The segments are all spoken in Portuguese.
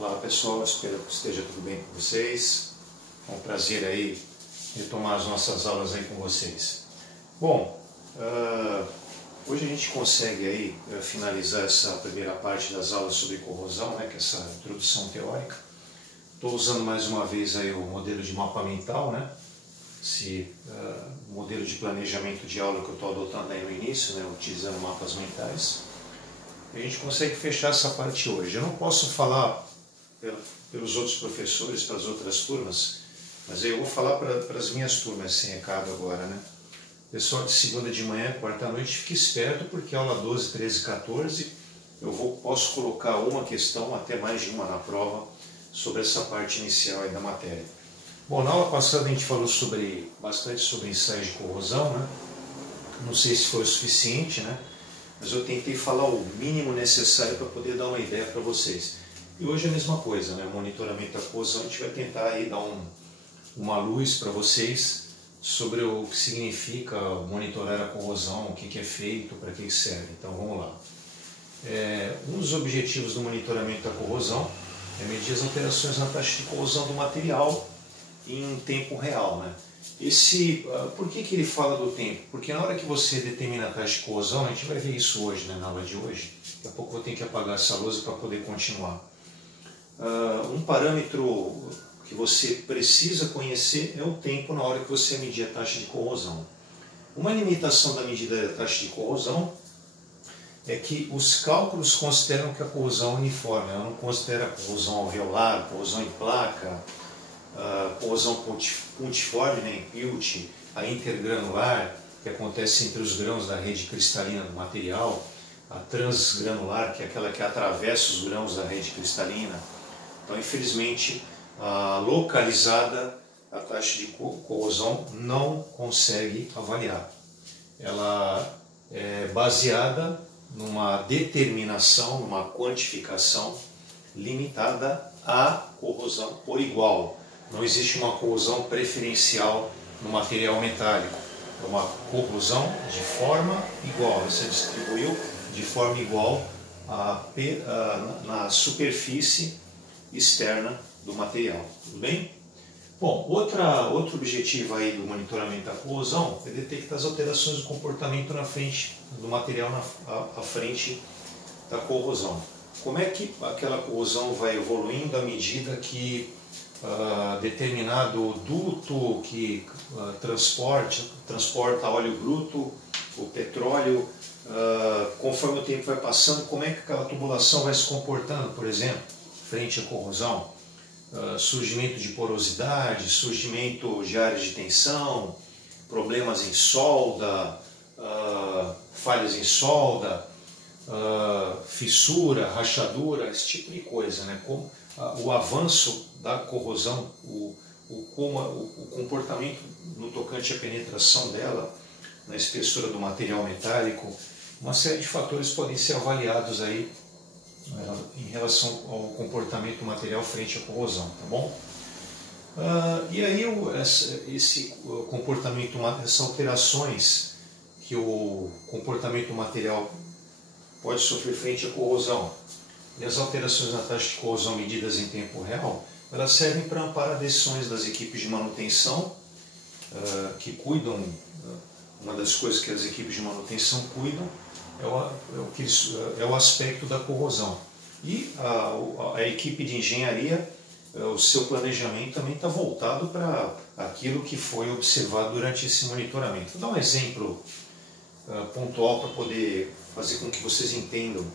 Olá pessoal, espero que esteja tudo bem com vocês. É um prazer aí retomar as nossas aulas aí com vocês. Bom, hoje a gente consegue aí finalizar essa primeira parte das aulas sobre corrosão, né, que é essa introdução teórica. Estou usando mais uma vez aí o modelo de mapa mental, né, esse modelo de planejamento de aula que eu estou adotando aí no início, né, utilizando mapas mentais. A gente consegue fechar essa parte hoje. Eu não posso falar pelos outros professores, para as outras turmas, mas eu vou falar para as minhas turmas sem recado agora, né? Pessoal de segunda de manhã, quarta à noite, fique esperto, porque aula 12, 13, 14, posso colocar uma questão, até mais de uma na prova, sobre essa parte inicial aí da matéria. Bom, na aula passada a gente falou bastante sobre ensaios de corrosão, né? Não sei se foi o suficiente, né? Mas eu tentei falar o mínimo necessário para poder dar uma ideia para vocês. E hoje é a mesma coisa, né? Monitoramento da corrosão, a gente vai tentar aí dar uma luz para vocês sobre o que significa monitorar a corrosão, o que é feito, para que serve. Então vamos lá. Um dos objetivos do monitoramento da corrosão é medir as alterações na taxa de corrosão do material em tempo real, né? Por que ele fala do tempo? Porque na hora que você determina a taxa de corrosão, a gente vai ver isso hoje, né, na aula de hoje. Daqui a pouco eu vou ter que apagar essa luz para poder continuar. Um parâmetro que você precisa conhecer é o tempo na hora que você medir a taxa de corrosão. Uma limitação da medida da taxa de corrosão é que os cálculos consideram que a corrosão é uniforme, ela não considera a corrosão alveolar, corrosão em placa, corrosão pontiforme, né, em pilt, a intergranular, que acontece entre os grãos da rede cristalina do material, a transgranular, que é aquela que atravessa os grãos da rede cristalina. Então, infelizmente, localizada, a taxa de corrosão não consegue avaliar. Ela é baseada numa determinação, numa quantificação limitada à corrosão por igual. Não existe uma corrosão preferencial no material metálico. É uma corrosão de forma igual. Você distribuiu de forma igual na superfície externa do material. Tudo bem? Bom, outro objetivo aí do monitoramento da corrosão é detectar as alterações do comportamento na frente do material à frente da corrosão. Como é que aquela corrosão vai evoluindo à medida que determinado duto que transporta óleo bruto, o petróleo, conforme o tempo vai passando, como é que aquela tubulação vai se comportando, por exemplo, frente à corrosão? Surgimento de porosidade, surgimento de áreas de tensão, problemas em solda, falhas em solda, fissura, rachadura, esse tipo de coisa, né? Como o avanço da corrosão, o comportamento no tocante à penetração dela, na espessura do material metálico, uma série de fatores podem ser avaliados aí em relação ao comportamento do material frente à corrosão, tá bom? E aí esse comportamento, essas alterações que o comportamento do material pode sofrer frente à corrosão e as alterações na taxa de corrosão medidas em tempo real, elas servem para amparar decisões das equipes de manutenção que cuidam. Uma das coisas que as equipes de manutenção cuidam é o aspecto da corrosão. E a equipe de engenharia, o seu planejamento também está voltado para aquilo que foi observado durante esse monitoramento. Vou dar um exemplo pontual para poder fazer com que vocês entendam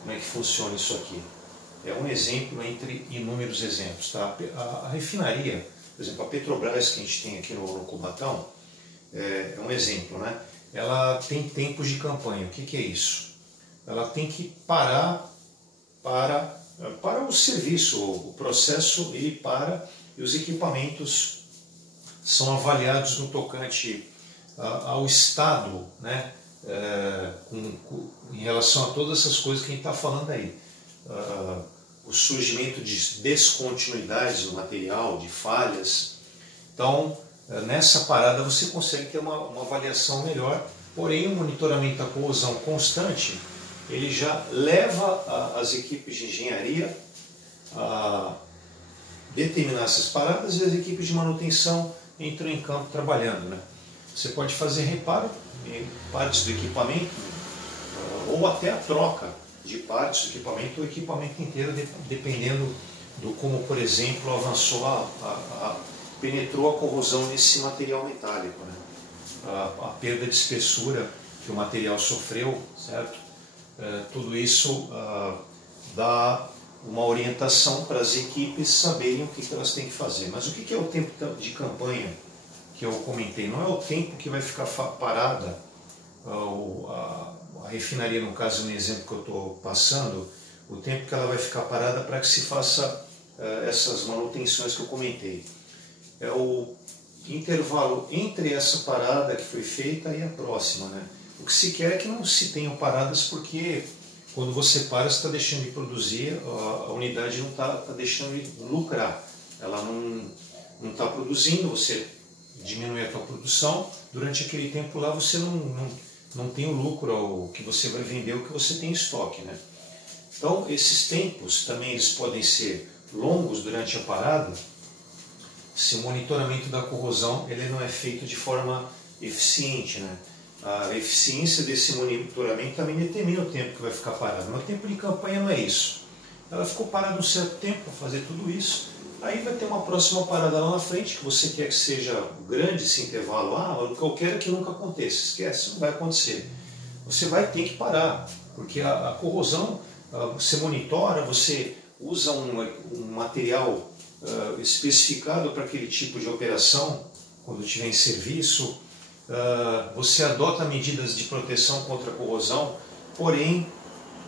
como é que funciona isso aqui. É um exemplo entre inúmeros exemplos. Tá? A refinaria, por exemplo, a Petrobras que a gente tem aqui no Cubatão, é um exemplo, né? Ela tem tempos de campanha. O que é isso? Ela tem que parar para o serviço, o processo e os equipamentos são avaliados no tocante ao estado, né? Em relação a todas essas coisas que a gente está falando aí. O surgimento de descontinuidades do material, de falhas. Então, nessa parada você consegue ter uma avaliação melhor, porém o monitoramento da corrosão constante, ele já leva as equipes de engenharia a determinar essas paradas e as equipes de manutenção entram em campo trabalhando, né? Você pode fazer reparo em partes do equipamento, ou até a troca de partes do equipamento ou equipamento inteiro, dependendo do como, por exemplo, avançou, penetrou a corrosão nesse material metálico, né? A perda de espessura que o material sofreu, certo? Tudo isso dá uma orientação para as equipes saberem o que elas têm que fazer. Mas o que é o tempo de campanha que eu comentei? Não é o tempo que vai ficar parada a refinaria, no caso, no exemplo que eu estou passando, o tempo que ela vai ficar parada para que se faça essas manutenções que eu comentei. É o intervalo entre essa parada que foi feita e a próxima, né? O que se quer é que não se tenham paradas, porque quando você para, você está deixando de produzir, a unidade não está deixando de lucrar. Ela não está produzindo, você diminui a sua produção, durante aquele tempo lá você não tem o lucro, o que você vai vender, o que você tem em estoque, né? Então, esses tempos também eles podem ser longos durante a parada, se o monitoramento da corrosão ele não é feito de forma eficiente, né? A eficiência desse monitoramento também determina o tempo que vai ficar parado. Mas o tempo de campanha não é isso. Ela ficou parada um certo tempo para fazer tudo isso, aí vai ter uma próxima parada lá na frente, que você quer que seja grande esse intervalo. O que eu quero é que nunca aconteça. Esquece, não vai acontecer. Você vai ter que parar, porque a corrosão, você monitora, você usa um material especificado para aquele tipo de operação, quando estiver em serviço, você adota medidas de proteção contra a corrosão, porém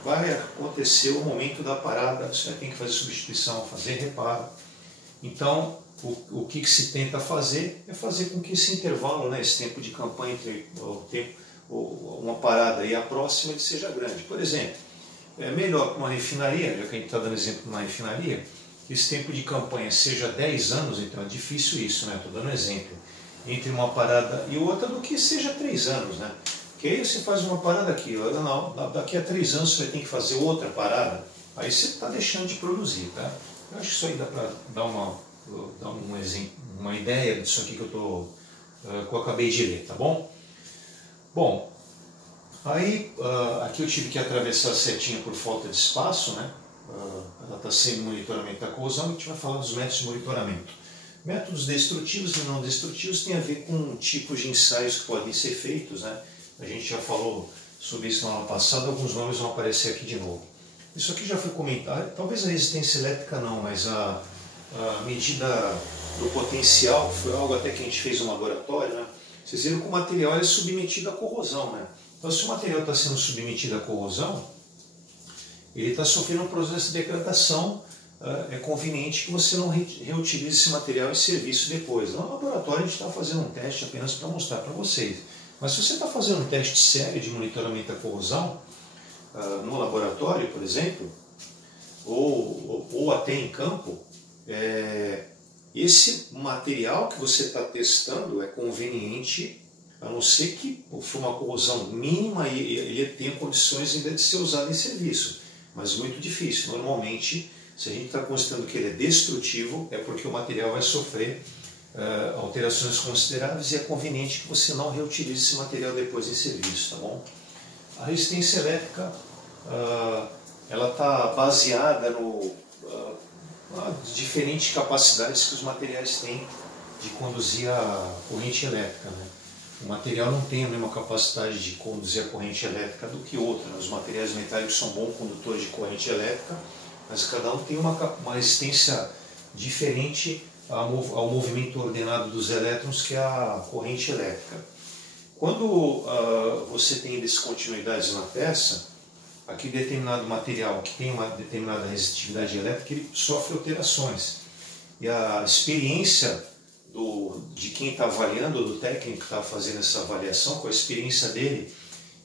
vai acontecer o momento da parada, você tem que fazer substituição, fazer reparo. Então, o que se tenta fazer é fazer com que esse intervalo, né, esse tempo de campanha entre uma parada e a próxima, ele seja grande. Por exemplo, é melhor para uma refinaria, já que a gente está dando exemplo de uma refinaria, que esse tempo de campanha seja 10 anos, então é difícil isso, né? Estou dando exemplo, entre uma parada e outra, do que seja 3 anos, né? Porque aí você faz uma parada aqui, não, daqui a 3 anos você vai ter que fazer outra parada, aí você está deixando de produzir, tá? Eu acho que isso aí dá para dar um exemplo, uma ideia disso aqui que eu acabei de ler, tá bom? Bom, aí aqui eu tive que atravessar a setinha por falta de espaço, né? Ela está sendo monitoramento da corrosão, e a gente vai falar dos métodos de monitoramento. Métodos destrutivos e não destrutivos tem a ver com tipos de ensaios que podem ser feitos, né? A gente já falou sobre isso no ano passado, alguns nomes vão aparecer aqui de novo. Isso aqui já foi comentado, talvez a resistência elétrica não, mas a medida do potencial, que foi algo até que a gente fez no laboratório, né? Vocês viram que o material é submetido à corrosão, né? Então, se o material está sendo submetido à corrosão, ele está sofrendo um processo de degradação. É conveniente que você não reutilize esse material em serviço depois. No laboratório a gente está fazendo um teste apenas para mostrar para vocês. Mas se você está fazendo um teste sério de monitoramento da corrosão, no laboratório, por exemplo, ou até em campo, esse material que você está testando é conveniente, a não ser que for uma corrosão mínima e ele tenha condições ainda de ser usado em serviço. Mas muito difícil. Normalmente, se a gente está considerando que ele é destrutivo, é porque o material vai sofrer alterações consideráveis e é conveniente que você não reutilize esse material depois em serviço, tá bom? A resistência elétrica, ela está baseada nas diferentes capacidades que os materiais têm de conduzir a corrente elétrica, né? O material não tem a mesma capacidade de conduzir a corrente elétrica do que outro, né? Os materiais metálicos são bons condutores de corrente elétrica, mas cada um tem uma resistência diferente ao movimento ordenado dos elétrons, que é a corrente elétrica. Quando você tem descontinuidades na peça, aquele determinado material que tem uma determinada resistividade elétrica, ele sofre alterações. E a experiência de quem está avaliando, do técnico que está fazendo essa avaliação, com a experiência dele,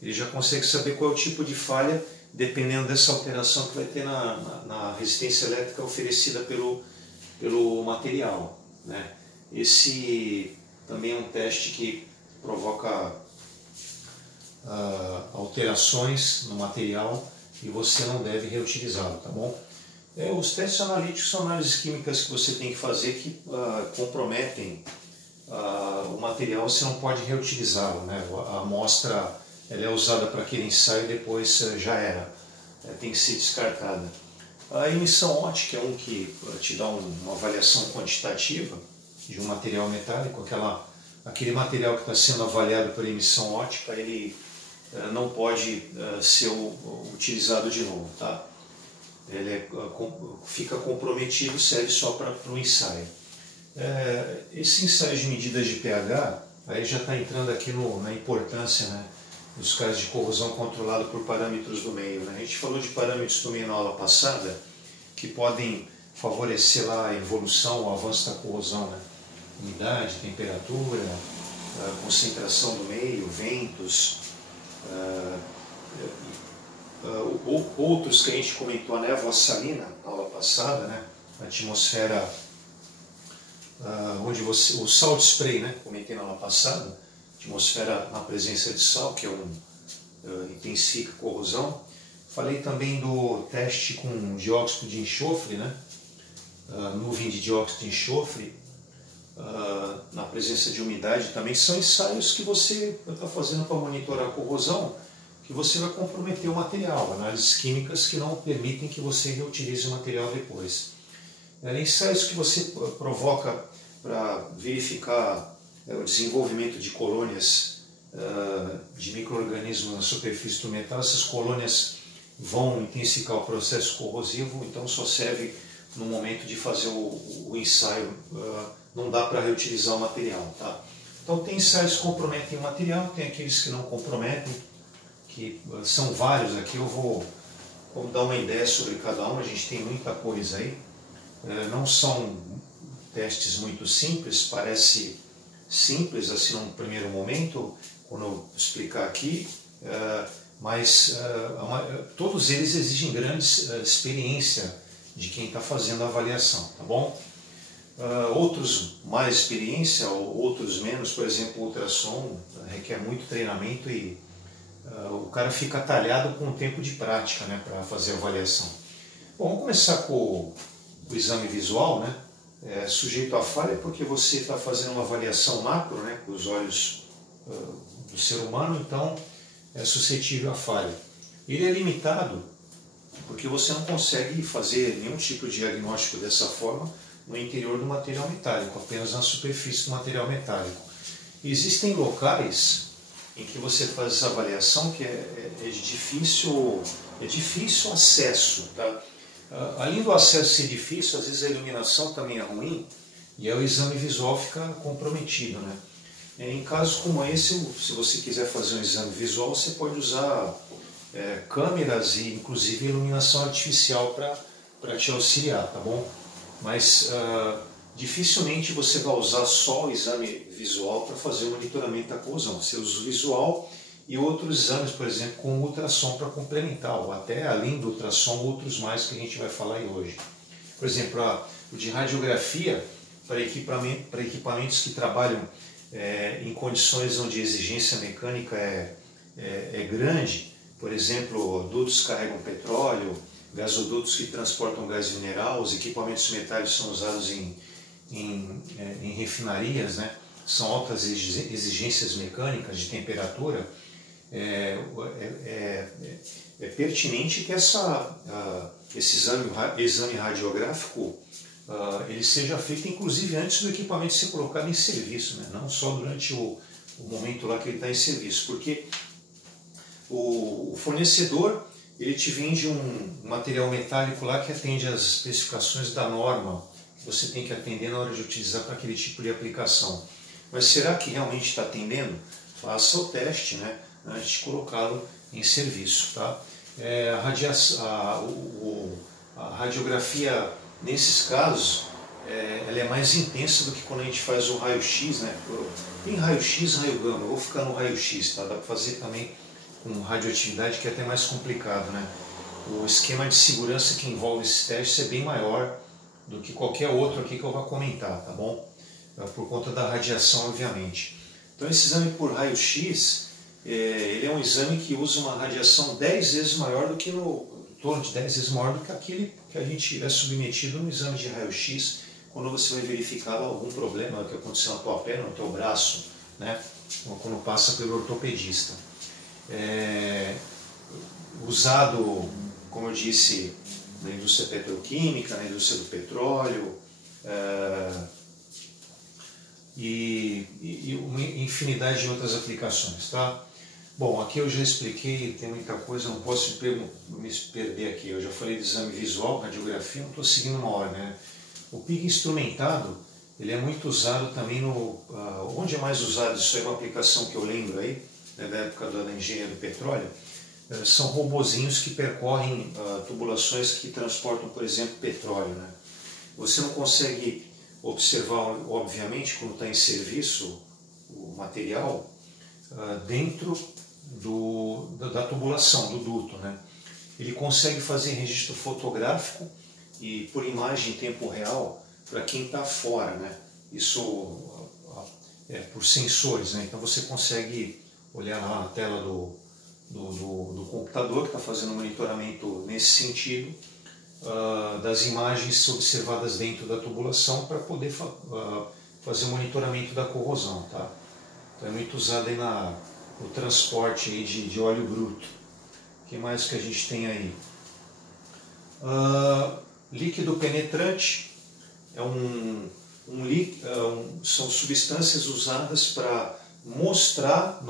ele já consegue saber qual é o tipo de falha, dependendo dessa alteração que vai ter na resistência elétrica oferecida pelo material, né? Esse também é um teste que provoca alterações no material e você não deve reutilizá-lo, tá bom? Os testes analíticos são análises químicas que você tem que fazer que comprometem o material, você não pode reutilizá-lo, né? A amostra ela é usada para aquele ensaio e depois já era, tem que ser descartada. A emissão ótica é um que te dá uma avaliação quantitativa de um material metálico, aquele material que está sendo avaliado por emissão ótica, ele não pode ser utilizado de novo, tá? Ele fica comprometido, serve só para o ensaio. Esse ensaio de medidas de pH, aí já está entrando aqui na importância, né, dos casos de corrosão controlada por parâmetros do meio, né? A gente falou de parâmetros do meio na aula passada, que podem favorecer lá a evolução, o avanço da corrosão, né? Umidade, temperatura, concentração do meio, ventos, outros que a gente comentou, a névoa salina na aula passada, né? A atmosfera onde o salt spray, né? Comentei na aula passada, atmosfera na presença de sal, que intensifica a corrosão. Falei também do teste com dióxido de enxofre, né? Nuvem de dióxido de enxofre, na presença de umidade também. São ensaios que você está fazendo para monitorar a corrosão, que você vai comprometer o material, análises químicas que não permitem que você reutilize o material depois. Ensaios que você provoca para verificar o desenvolvimento de colônias de micro-organismos na superfície do metal. Essas colônias vão intensificar o processo corrosivo, então só serve no momento de fazer o ensaio, não dá para reutilizar o material, tá? Então tem ensaios que comprometem o material, tem aqueles que não comprometem, que são vários aqui. Eu vou dar uma ideia sobre cada um, a gente tem muita coisa aí. Não são testes muito simples, parece simples assim num primeiro momento, quando eu explicar aqui, mas todos eles exigem grande experiência de quem está fazendo a avaliação, tá bom? Outros mais experiência, outros menos, por exemplo, o ultrassom requer muito treinamento e o cara fica atalhado com o tempo de prática, né, para fazer a avaliação. Bom, vamos começar com o exame visual, né? Sujeito a falha porque você está fazendo uma avaliação macro, né, com os olhos do ser humano, então é suscetível à falha. Ele é limitado porque você não consegue fazer nenhum tipo de diagnóstico dessa forma no interior do material metálico, apenas na superfície do material metálico. Existem locais em que você faz essa avaliação que é difícil acesso, tá? Além do acesso ser difícil, às vezes a iluminação também é ruim e aí o exame visual fica comprometido, né? Em casos como esse, se você quiser fazer um exame visual, você pode usar câmeras e inclusive iluminação artificial para te auxiliar, tá bom? Mas dificilmente você vai usar só o exame visual para fazer o monitoramento da corrosão. Você usa o visual e outros exames, por exemplo, com ultrassom para complementar, ou até além do ultrassom, outros mais que a gente vai falar aí hoje. Por exemplo, o de radiografia para equipamentos que trabalham em condições onde a exigência mecânica é grande, por exemplo, dutos que carregam petróleo, gasodutos que transportam gás mineral, os equipamentos metálicos são usados em refinarias, né? São altas exigências mecânicas de temperatura. É pertinente que esse exame radiográfico ele seja feito inclusive antes do equipamento ser colocado em serviço, né? Não só durante o momento lá que ele está em serviço, porque o fornecedor ele te vende um material metálico lá que atende às especificações da norma que você tem que atender na hora de utilizar para aquele tipo de aplicação. Mas será que realmente está atendendo? Faça o teste, né, antes de colocá-lo em serviço, tá? A radiografia, nesses casos, ela é mais intensa do que quando a gente faz o raio-x, né? Tem raio-x, raio-gama, eu vou ficar no raio-x, tá? Dá para fazer também com radioatividade, que é até mais complicado, né? O esquema de segurança que envolve esses testes é bem maior do que qualquer outro aqui que eu vou comentar, tá bom? Por conta da radiação, obviamente. Então esse exame por raio-x, ele é um exame que usa uma radiação 10 vezes maior do que torno de 10 vezes maior do que aquele que a gente é submetido no exame de raio-x, quando você vai verificar algum problema que aconteceu na tua perna, no teu braço, né? Quando passa pelo ortopedista. Usado, como eu disse, na indústria petroquímica, na indústria do petróleo, e uma infinidade de outras aplicações, tá? Bom, aqui eu já expliquei, tem muita coisa, não posso me perder aqui. Eu já falei de exame visual, radiografia, não estou seguindo uma ordem, né? O PIG instrumentado, ele é muito usado também onde é mais usado, isso é uma aplicação que eu lembro aí, né, da época da engenharia do petróleo, são robozinhos que percorrem tubulações que transportam, por exemplo, petróleo, né? Você não consegue observar, obviamente, quando está em serviço o material dentro da tubulação, do duto, né? Ele consegue fazer registro fotográfico e por imagem em tempo real para quem está fora, né? Isso por sensores, né? Então você consegue olhar lá na tela do computador que está fazendo o monitoramento nesse sentido, das imagens observadas dentro da tubulação para poder fazer o monitoramento da corrosão, tá? Então é muito usado aí no transporte aí de óleo bruto. O que mais que a gente tem aí? Líquido penetrante são substâncias usadas para mostrar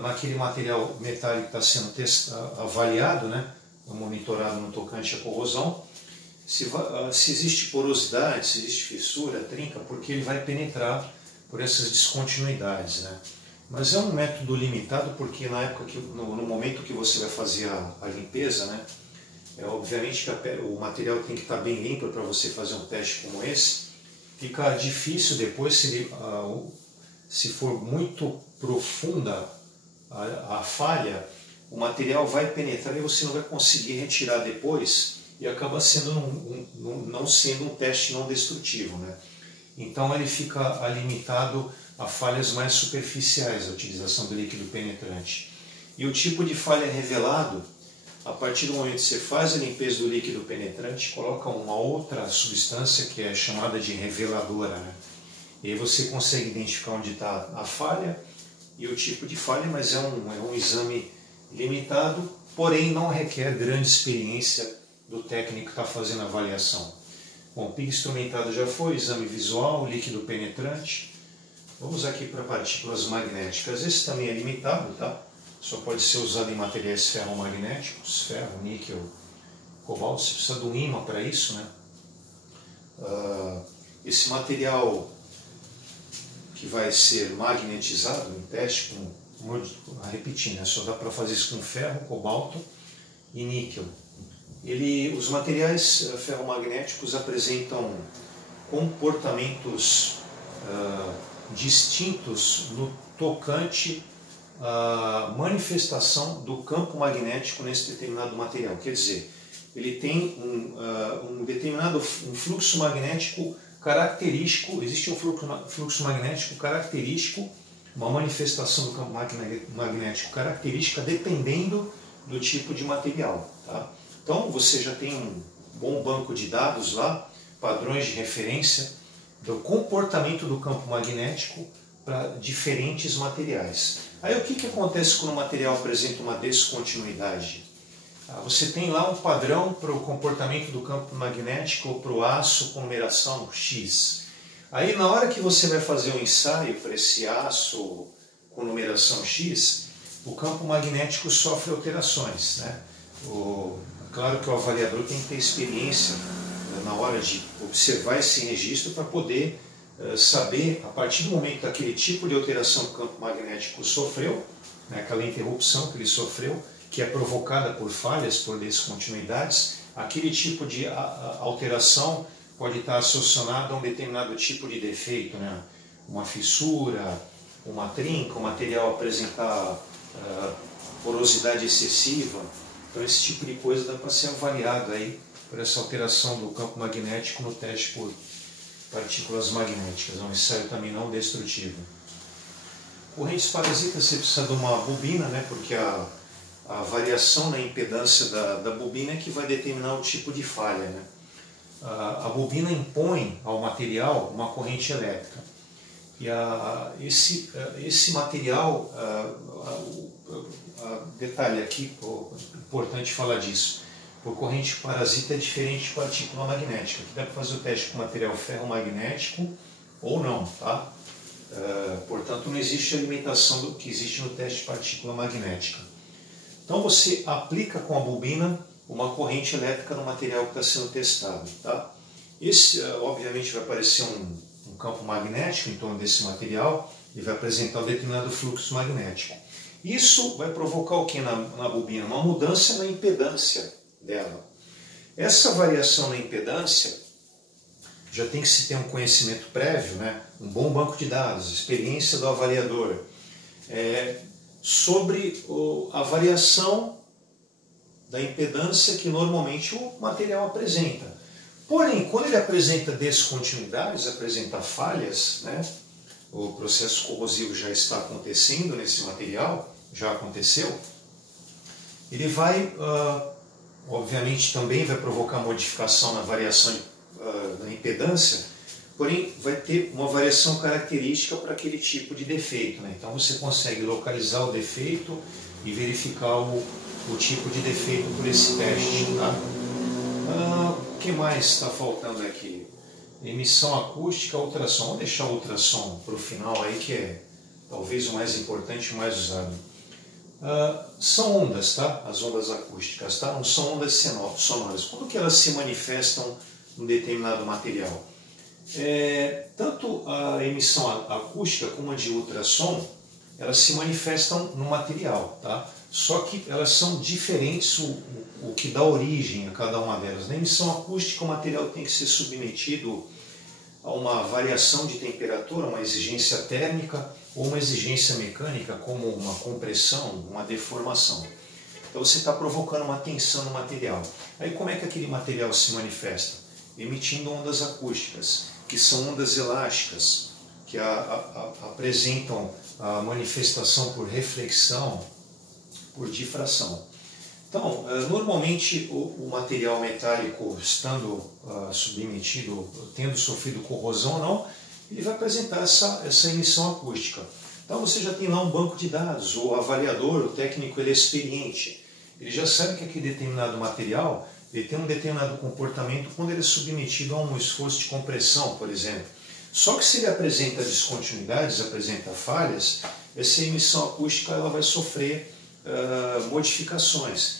naquele material metálico que está sendo avaliado, né, monitorado no tocante à corrosão, se existe porosidade, se existe fissura, trinca, porque ele vai penetrar por essas descontinuidades, né? Mas é um método limitado, porque no momento que você vai fazer a limpeza, né, obviamente que o material tem que estar bem limpo para você fazer um teste como esse. Fica difícil depois, se for muito profunda a falha, o material vai penetrar e você não vai conseguir retirar depois e acaba sendo não sendo um teste não destrutivo, né? Então ele fica limitado a falhas mais superficiais, a utilização do líquido penetrante. E o tipo de falha é revelado a partir do momento que você faz a limpeza do líquido penetrante, coloca uma outra substância que é chamada de reveladora, né? E aí você consegue identificar onde está a falha e o tipo de falha, mas é um exame limitado, porém não requer grande experiência do técnico que está fazendo a avaliação. Bom, PIG instrumentado já foi, exame visual, líquido penetrante. Vamos aqui para partículas magnéticas. Esse também é limitado, tá? Só pode ser usado em materiais ferromagnéticos, ferro, níquel, cobalto. Você precisa de um ímã para isso, né? Esse material que vai ser magnetizado em teste, repetindo, né? Só dá para fazer isso com ferro, cobalto e níquel. Os materiais ferromagnéticos apresentam comportamentos distintos no tocante à manifestação do campo magnético nesse determinado material. Quer dizer, ele tem um fluxo magnético característico, existe um fluxo magnético característico, uma manifestação do campo magnético característica dependendo do tipo de material, tá? Então você já tem um bom banco de dados lá, padrões de referência do comportamento do campo magnético para diferentes materiais. Aí o que acontece quando o material apresenta uma descontinuidade? Você tem lá um padrão para o comportamento do campo magnético para o aço com numeração X. Aí na hora que você vai fazer um ensaio para esse aço com numeração X, o campo magnético sofre alterações, né? Claro que o avaliador tem que ter experiência na hora de observar esse registro para poder saber, a partir do momento daquele tipo de alteração que o campo magnético sofreu, né, aquela interrupção que ele sofreu, que é provocada por falhas, por descontinuidades, aquele tipo de alteração pode estar associado a um determinado tipo de defeito, né? Uma fissura, uma trinca, o material apresentar porosidade excessiva. Então esse tipo de coisa dá para ser avaliado aí por essa alteração do campo magnético no teste por partículas magnéticas. É um ensaio também não destrutivo. Correntes parasitas você precisa de uma bobina, né? Porque a variação na impedância da bobina é que vai determinar o tipo de falha, né? A bobina impõe ao material uma corrente elétrica. E esse material, detalhe aqui, importante falar disso, por corrente parasita é diferente de partícula magnética. Aqui dá para fazer o teste com material ferromagnético ou não, tá? Portanto, não existe a limitação do que existe no teste de partícula magnética. Então você aplica com a bobina uma corrente elétrica no material que está sendo testado, tá? Esse, obviamente, vai aparecer um campo magnético em torno desse material e vai apresentar um determinado fluxo magnético. Isso vai provocar o que na bobina? Uma mudança na impedância dela. Essa variação na impedância já tem que se ter um conhecimento prévio, né? Um bom banco de dados, experiência do avaliador, sobre a variação da impedância que normalmente o material apresenta. Porém, quando ele apresenta descontinuidades, apresenta falhas, né? O processo corrosivo já está acontecendo nesse material, já aconteceu, ele vai, obviamente, também vai provocar modificação na variação da impedância, porém vai ter uma variação característica para aquele tipo de defeito, né? Então você consegue localizar o defeito e verificar o tipo de defeito por esse teste, tá? O que mais está faltando aqui? Emissão acústica, ultrassom. Vamos deixar o ultrassom para o final aí, que é talvez o mais importante e o mais usado. São ondas, tá? As ondas acústicas, tá? Não são ondas sonoras. Quando que elas se manifestam num determinado material? Tanto a emissão acústica como a de ultrassom, elas se manifestam no material, tá? Só que elas são diferentes, o que dá origem a cada uma delas. Na emissão acústica, o material tem que ser submetido a uma variação de temperatura, uma exigência térmica ou uma exigência mecânica, como uma compressão, uma deformação. Então você está provocando uma tensão no material. Aí como é que aquele material se manifesta? Emitindo ondas acústicas, que são ondas elásticas, que apresentam a manifestação por reflexão, por difração. Então, normalmente o material metálico, estando submetido, tendo sofrido corrosão ou não, ele vai apresentar essa emissão acústica. Então você já tem lá um banco de dados, o avaliador, o técnico, ele é experiente. Ele já sabe que aquele determinado material ele tem um determinado comportamento quando ele é submetido a um esforço de compressão, por exemplo. Só que se ele apresenta descontinuidades, apresenta falhas, essa emissão acústica ela vai sofrer modificações.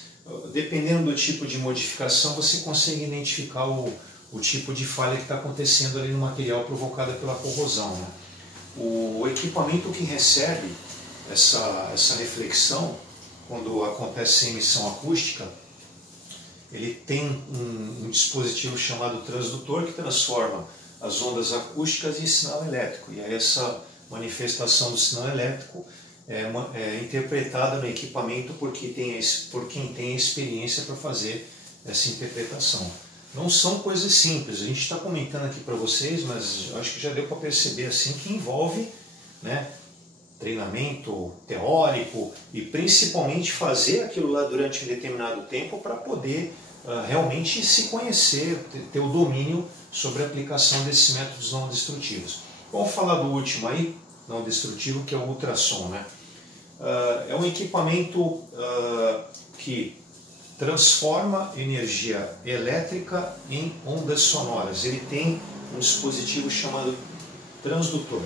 Dependendo do tipo de modificação, você consegue identificar o tipo de falha que está acontecendo ali no material provocada pela corrosão, né? O equipamento que recebe essa reflexão, quando acontece a emissão acústica, ele tem um dispositivo chamado transdutor que transforma as ondas acústicas em sinal elétrico. E aí essa manifestação do sinal elétrico é interpretada no equipamento por quem tem experiência para fazer essa interpretação. Não são coisas simples, a gente está comentando aqui para vocês, mas acho que já deu para perceber assim que envolve, né, treinamento teórico e principalmente fazer aquilo lá durante um determinado tempo para poder realmente se conhecer, ter o domínio sobre a aplicação desses métodos não destrutivos. Vamos falar do último aí, não destrutivo, que é o ultrassom, né? É um equipamento que transforma energia elétrica em ondas sonoras. Ele tem um dispositivo chamado transdutor.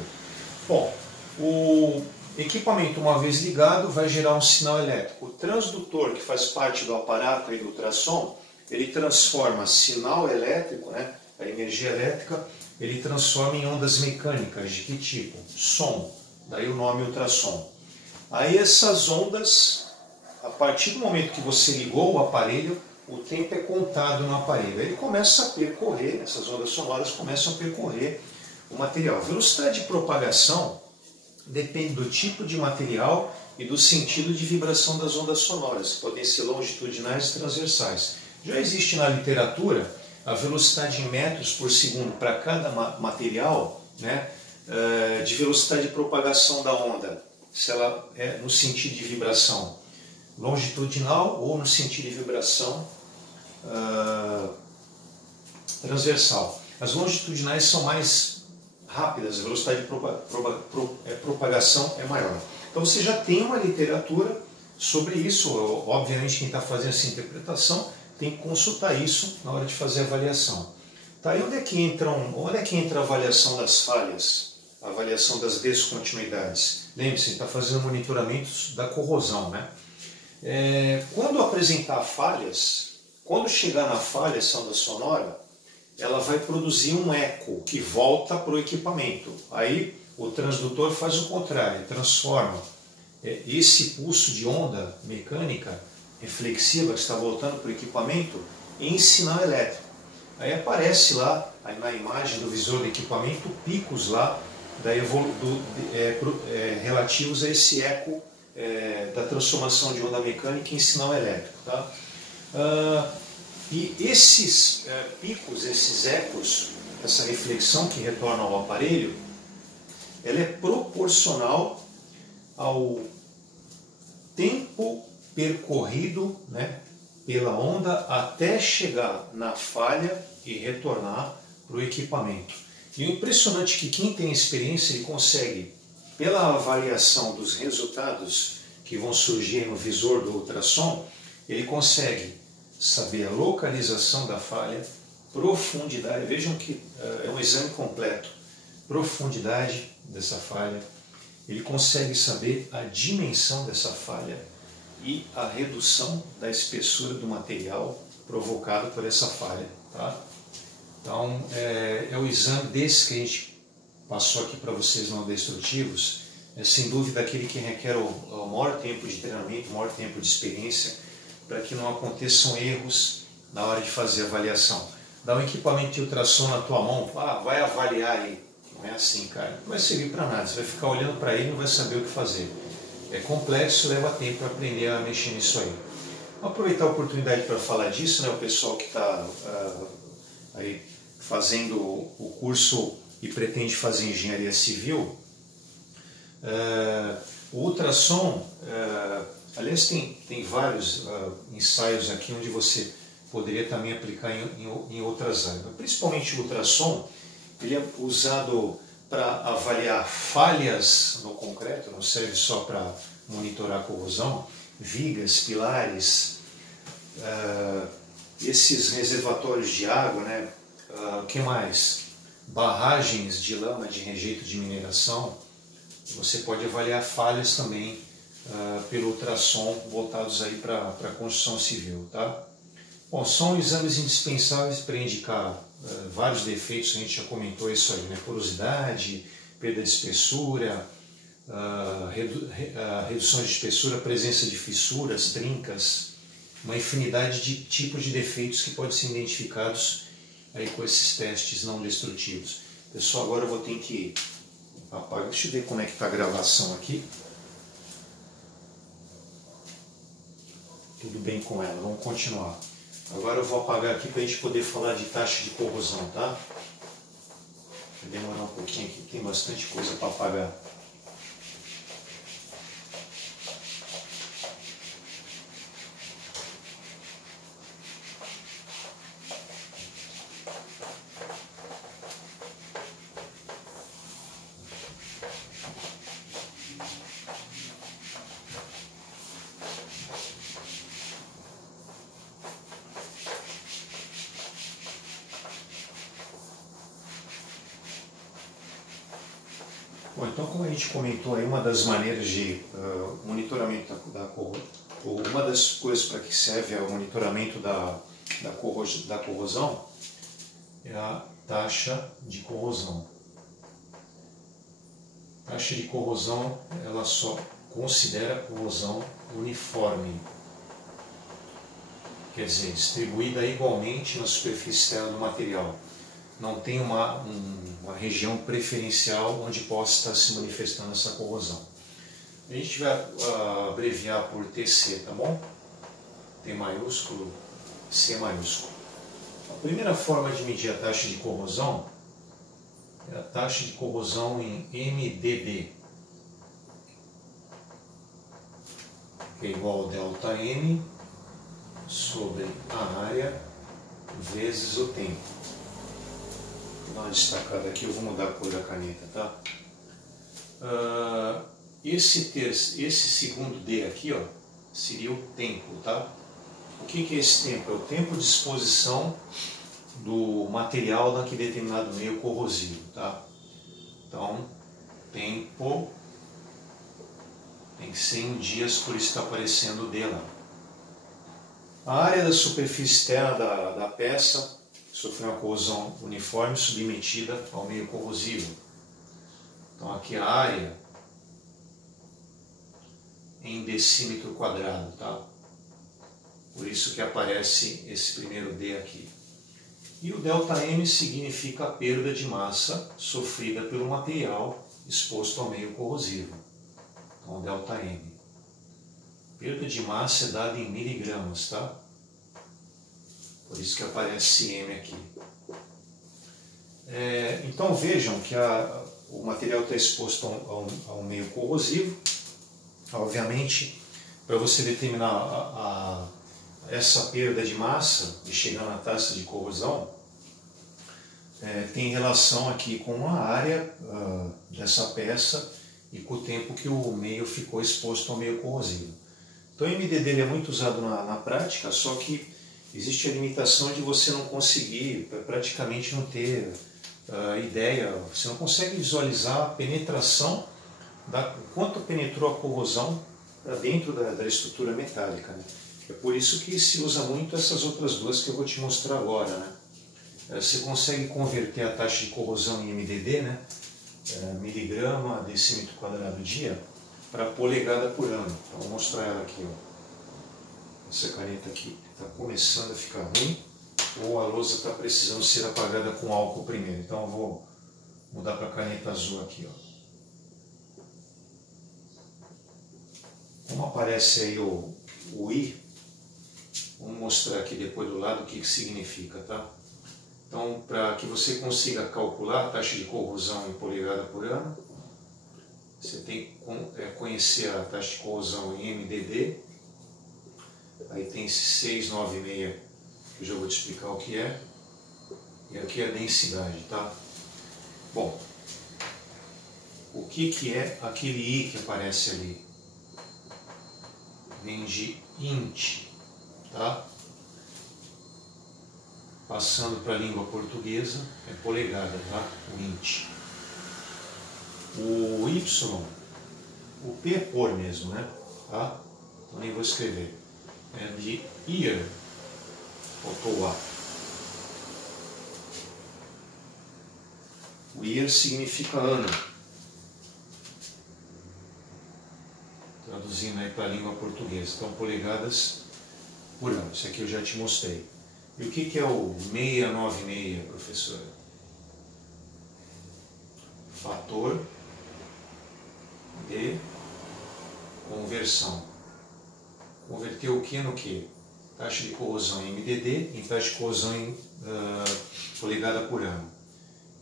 Bom, o equipamento, uma vez ligado, vai gerar um sinal elétrico. O transdutor, que faz parte do aparato aí do ultrassom, ele transforma sinal elétrico, né, a energia elétrica, ele transforma em ondas mecânicas. De que tipo? Som. Daí o nome ultrassom. Aí essas ondas, a partir do momento que você ligou o aparelho, o tempo é contado no aparelho. Ele começa a percorrer, essas ondas sonoras começam a percorrer o material. A velocidade de propagação depende do tipo de material e do sentido de vibração das ondas sonoras, que podem ser longitudinais e transversais. Já existe na literatura a velocidade em metros por segundo para cada material, né, de velocidade de propagação da onda, se ela é no sentido de vibração. longitudinal ou no sentido de vibração transversal. As longitudinais são mais rápidas, a velocidade de propagação é maior. Então você já tem uma literatura sobre isso. Obviamente quem está fazendo essa interpretação tem que consultar isso na hora de fazer a avaliação. Tá, e onde é que entra a avaliação das falhas, a avaliação das descontinuidades? Lembre-se, está fazendo monitoramentos da corrosão, né? Quando apresentar falhas, quando chegar na falha, essa onda sonora, ela vai produzir um eco que volta para o equipamento. Aí o transdutor faz o contrário, transforma esse pulso de onda mecânica reflexiva que está voltando para o equipamento em sinal elétrico. Aí aparece lá, na imagem do visor do equipamento, picos lá relativos a esse eco da transformação de onda mecânica em sinal elétrico. Tá? E esses picos, esses ecos, essa reflexão que retorna ao aparelho, ela é proporcional ao tempo percorrido, né, pela onda até chegar na falha e retornar para o equipamento. E o impressionante é que quem tem experiência, ele consegue, pela avaliação dos resultados que vão surgir no visor do ultrassom, ele consegue saber a localização da falha, profundidade, vejam que é um exame completo, profundidade dessa falha, ele consegue saber a dimensão dessa falha e a redução da espessura do material provocado por essa falha. Tá? Então, é o exame desse que a gente passou aqui para vocês não destrutivos, sem dúvida aquele que requer o maior tempo de treinamento, o maior tempo de experiência, para que não aconteçam erros na hora de fazer a avaliação. Dá um equipamento de ultrassom na tua mão, vai avaliar aí. Não é assim, cara. Não vai servir para nada, você vai ficar olhando para ele e não vai saber o que fazer. É complexo, leva tempo para aprender a mexer nisso aí. Vou aproveitar a oportunidade para falar disso, né? O pessoal que está aí fazendo o curso e pretende fazer engenharia civil, o ultrassom, aliás, tem vários ensaios aqui onde você poderia também aplicar em outras áreas. Principalmente o ultrassom, ele é usado para avaliar falhas no concreto, não serve só para monitorar a corrosão, vigas, pilares, esses reservatórios de água, né? O que mais? Barragens de lama de rejeito de mineração. Você pode avaliar falhas também pelo ultrassom voltados aí para a construção civil. Tá? Bom, são exames indispensáveis para indicar vários defeitos, a gente já comentou isso aí, né? Porosidade, perda de espessura, redução de espessura, presença de fissuras, trincas, uma infinidade de tipos de defeitos que podem ser identificados aí com esses testes não destrutivos. Pessoal, agora eu vou ter que apagar, deixa eu ver como é que está a gravação aqui. Tudo bem com ela, vamos continuar. Agora eu vou apagar aqui para a gente poder falar de taxa de corrosão, tá? Vai demorar um pouquinho aqui, tem bastante coisa para apagar. Bom, então, como a gente comentou aí, uma das maneiras de monitoramento da corrosão, uma das coisas para que serve o monitoramento da corrosão é a taxa de corrosão. A taxa de corrosão, ela só considera a corrosão uniforme, quer dizer, distribuída igualmente na superfície externa do material. Não tem uma região preferencial onde possa estar se manifestando essa corrosão. A gente vai abreviar por TC, tá bom? T maiúsculo, C maiúsculo. A primeira forma de medir a taxa de corrosão é a taxa de corrosão em MDD. que é igual a ΔM sobre a área vezes o tempo. Vou dar uma destacada aqui, eu vou mudar a cor da caneta, tá? Esse segundo D aqui, ó, seria o tempo, tá? O que é esse tempo? É o tempo de exposição do material naquele determinado meio corrosivo, tá? Então, tempo tem que ser em dias, por isso está aparecendo o D lá. A área da superfície externa da peça sofreu uma corrosão uniforme submetida ao meio corrosivo. Então aqui a área em decímetro quadrado, tá? Por isso que aparece esse primeiro D aqui. E o ΔM significa a perda de massa sofrida pelo material exposto ao meio corrosivo. Então ΔM. Perda de massa é dada em miligramas, tá? Por isso que aparece M aqui. Então vejam que o material está exposto a um meio corrosivo. Obviamente, para você determinar essa perda de massa e chegar na taxa de corrosão, tem relação aqui com a área dessa peça e com o tempo que o meio ficou exposto ao meio corrosivo. Então o MD dele é muito usado na prática, só que existe a limitação de você não conseguir, praticamente não ter ideia, você não consegue visualizar a penetração, quanto penetrou a corrosão dentro da estrutura metálica, né? É por isso que se usa muito essas outras duas que eu vou te mostrar agora, né? Você consegue converter a taxa de corrosão em MDD, né? Miligrama, decímetro quadrado dia, para polegada por ano. Então, vou mostrar ela aqui, ó. Essa caneta aqui está começando a ficar ruim, ou a lousa está precisando ser apagada com álcool primeiro. Então eu vou mudar para a caneta azul aqui, ó. Como aparece aí o I, vamos mostrar aqui depois do lado o que significa, tá? Então, para que você consiga calcular a taxa de corrosão em polegada por ano, você tem que conhecer a taxa de corrosão em MDD. Aí tem esse 696, que eu já vou te explicar o que é. E aqui é a densidade, tá? Bom, o que é aquele I que aparece ali? Vem de int, tá? Passando para a língua portuguesa, é polegada, tá? O int. O Y, o P é por mesmo, né? Tá? Então nem vou escrever. É de year, faltou o A. O year significa ano. Traduzindo aí para a língua portuguesa. Então, polegadas por ano. Isso aqui eu já te mostrei. E o que é o 696, professora? Fator de conversão. Converter o que no que? Taxa de corrosão em MDD em taxa de corrosão em polegada por ano.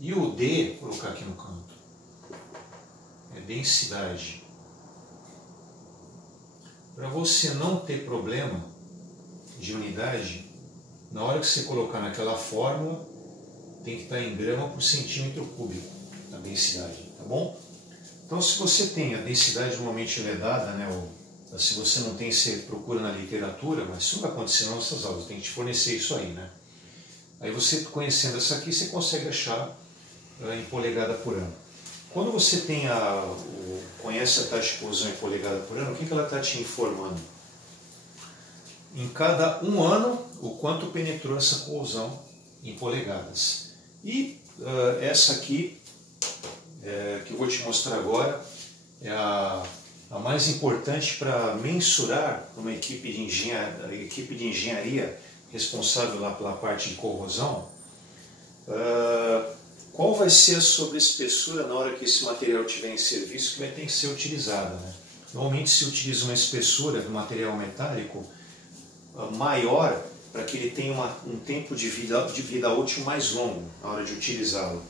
E o D, vou colocar aqui no canto, é densidade. Para você não ter problema de unidade, na hora que você colocar naquela fórmula, tem que estar em grama por centímetro cúbico a densidade, tá bom? Então, se você tem a densidade normalmente ela é dada, né, ou se você não tem, você procura na literatura, mas isso não vai acontecer nas nossas aulas, tem que te fornecer isso aí, né? Aí você, conhecendo essa aqui, você consegue achar em polegada por ano. Quando você tem conhece a taxa de corrosão em polegada por ano, o que ela está te informando? Em cada um ano, o quanto penetrou essa corrosão em polegadas. E essa aqui, que eu vou te mostrar agora, é a mais importante para mensurar uma equipe de engenharia responsável lá pela parte de corrosão. Qual vai ser a sobreespessura na hora que esse material estiver em serviço que vai ter que ser utilizada, né? Normalmente se utiliza uma espessura do material metálico maior para que ele tenha um tempo de vida útil mais longo na hora de utilizá-lo.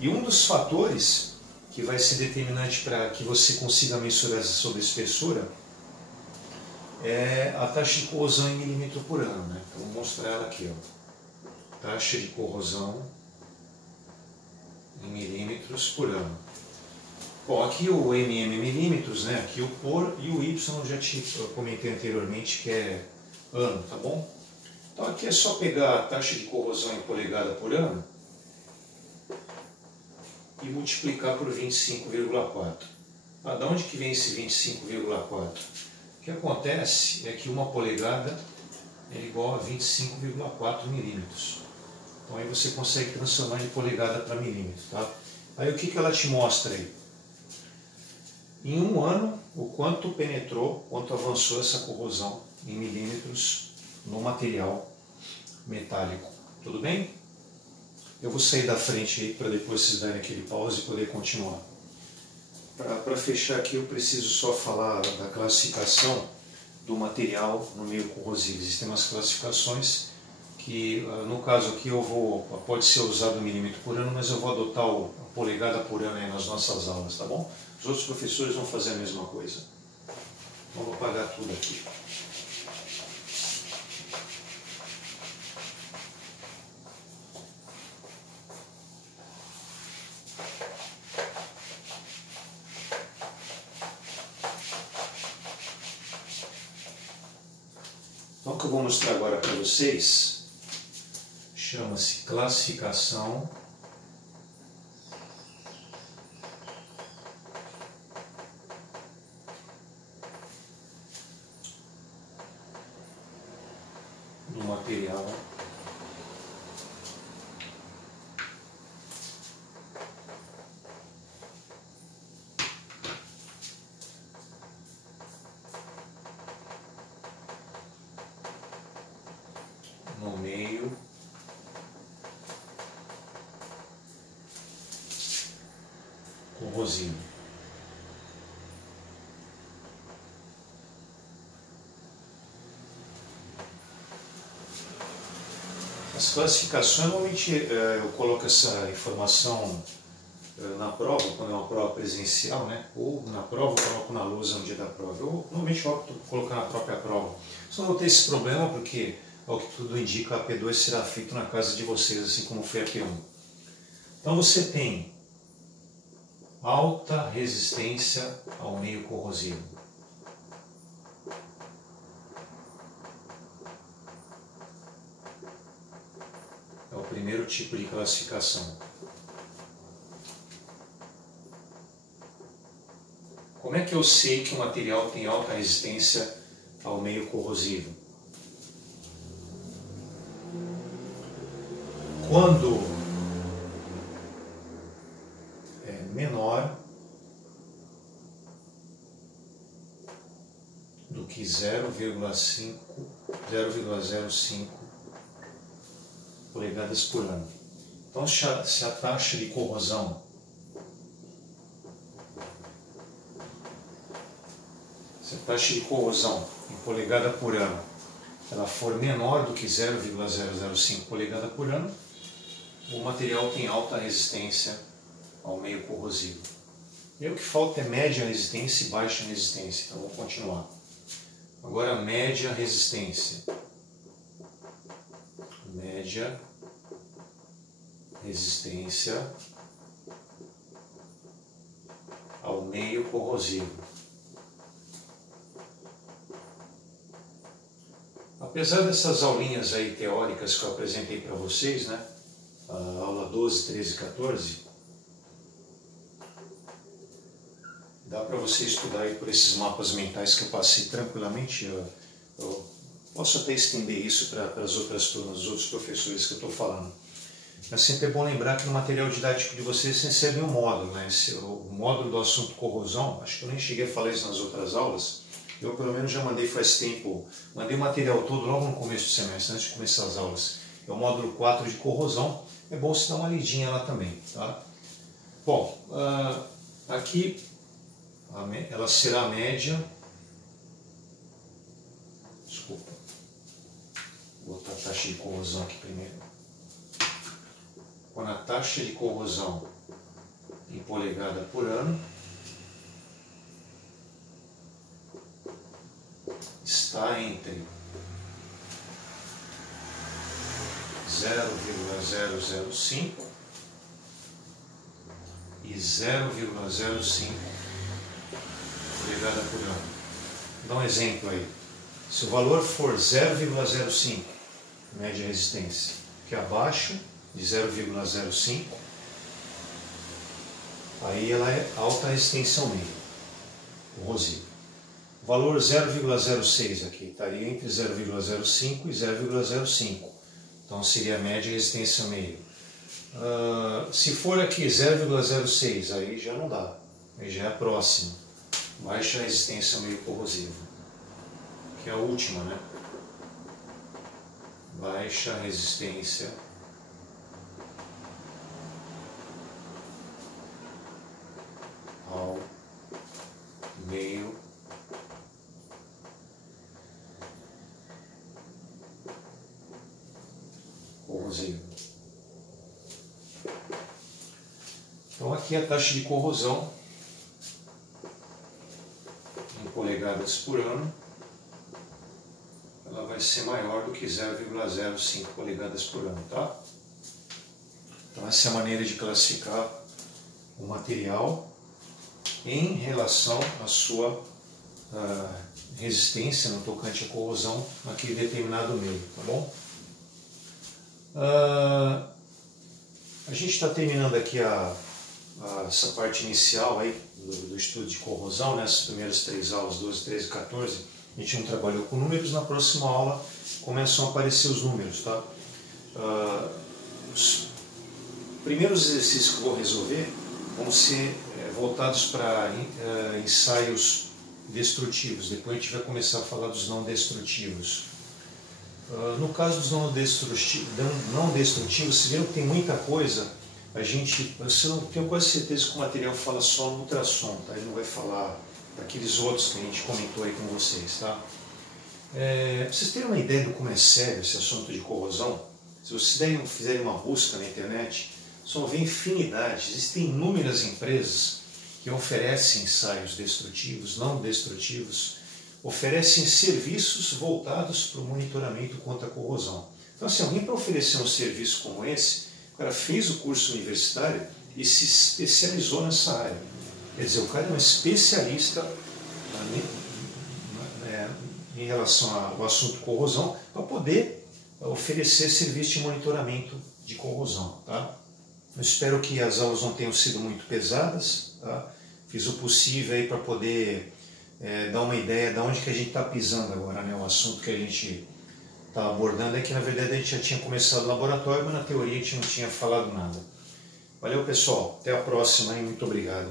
E um dos fatores que vai ser determinante para que você consiga mensurar essa sobreespessura é a taxa de corrosão em milímetro por ano, né? Então vou mostrar ela aqui, ó. Taxa de corrosão em milímetros por ano. Bom, aqui o mm milímetros, né? Aqui o por e o y eu já comentei anteriormente que é ano, tá bom? Então aqui é só pegar a taxa de corrosão em polegada por ano e multiplicar por 25,4. Da onde que vem esse 25,4? O que acontece é que uma polegada é igual a 25,4 milímetros. Então aí você consegue transformar de polegada para milímetro, tá? Aí o que que ela te mostra aí? Em um ano, o quanto penetrou, quanto avançou essa corrosão em milímetros no material metálico. Tudo bem? Eu vou sair da frente aí para depois vocês darem aquele pause e poder continuar. Para fechar aqui, eu preciso só falar da classificação do material no meio corrosivo. Existem umas classificações que, no caso aqui, pode ser usado milímetro por ano, mas eu vou adotar a polegada por ano aí nas nossas aulas, tá bom? Os outros professores vão fazer a mesma coisa. Então, vou apagar tudo aqui. Então, o que eu vou mostrar agora para vocês chama-se classificação do material no meio corrosivo. As classificações, normalmente eu coloco essa informação na prova, quando é uma prova presencial, né? Ou na prova eu coloco na lousa no dia da prova. Eu normalmente opto por colocar na própria prova. Só não vou ter esse problema porque, ao que tudo indica, a P2 será feito na casa de vocês, assim como foi a P1. Então você tem alta resistência ao meio corrosivo. É o primeiro tipo de classificação. Como é que eu sei que o material tem alta resistência ao meio corrosivo? Quando é menor do que 0,05 polegadas por ano. Então, se a taxa de corrosão em polegada por ano ela for menor do que 0,005 polegada por ano, o material tem alta resistência ao meio corrosivo. E aí o que falta é média resistência e baixa resistência. Então vou continuar. Agora média resistência. Média resistência ao meio corrosivo. Apesar dessas aulinhas aí teóricas que eu apresentei para vocês, né? A aula 12, 13 e 14, dá para você estudar aí por esses mapas mentais que eu passei tranquilamente. Eu posso até estender isso para as outras turmas, os outros professores que eu estou falando. Mas sempre é bom lembrar que no material didático de vocês vocês recebem um módulo, né? O módulo do assunto corrosão, acho que eu nem cheguei a falar isso nas outras aulas. Eu pelo menos já mandei faz tempo, mandei o material todo logo no começo do semestre, antes de começar as aulas. É o módulo 4 de corrosão, é bom você dar uma lidinha lá também, tá? Bom, aqui ela será a média, desculpa, vou botar a taxa de corrosão aqui primeiro. Quando a taxa de corrosão em polegada por ano está está entre 0,005 e 0,05 polegada por ano. Vou dar um exemplo aí. Se o valor for 0,05, média resistência, que é abaixo de 0,05, aí ela é alta resistência ao meio, corrosiva. O valor 0,06 aqui estaria entre 0,05 e 0,05, então seria a média resistência ao meio. Se for aqui 0,06, aí já não dá, aí já é a próxima, baixa resistência ao meio corrosiva, que é a última, né? Baixa resistência ao meio corrosivo. Então aqui a taxa de corrosão em polegadas por ano, ela vai ser maior do que 0,05 polegadas por ano, tá? Então essa é a maneira de classificar o material em relação à sua resistência no tocante à corrosão naquele determinado meio, tá bom? A gente está terminando aqui essa parte inicial aí do estudo de corrosão, né? Essas primeiras 3 aulas, 12, 13 e 14, a gente não trabalhou com números. Na próxima aula começam a aparecer os números, tá? Os primeiros exercícios que eu vou resolver vão ser voltados para ensaios destrutivos. Depois a gente vai começar a falar dos não destrutivos. No caso dos não destrutivos, se viram que tem muita coisa, você não tenho quase certeza que o material fala só no ultrassom, tá? Ele não vai falar daqueles outros que a gente comentou aí com vocês, tá? Pra vocês terem uma ideia de como é sério esse assunto de corrosão, se vocês fizerem uma busca na internet, vocês vão ver infinidade. Existem inúmeras empresas que oferecem ensaios destrutivos, não destrutivos, oferecem serviços voltados para o monitoramento contra a corrosão. Então, assim, alguém para oferecer um serviço como esse, o cara fez o curso universitário e se especializou nessa área. Quer dizer, o cara é um especialista em relação ao assunto corrosão para poder oferecer serviço de monitoramento de corrosão, tá? Eu espero que as aulas não tenham sido muito pesadas, tá? Fiz o possível aí para poder dar uma ideia de onde que a gente está pisando agora, né? O assunto que a gente está abordando é que, na verdade, a gente já tinha começado o laboratório, mas na teoria a gente não tinha falado nada. Valeu, pessoal. Até a próxima, hein? Muito obrigado.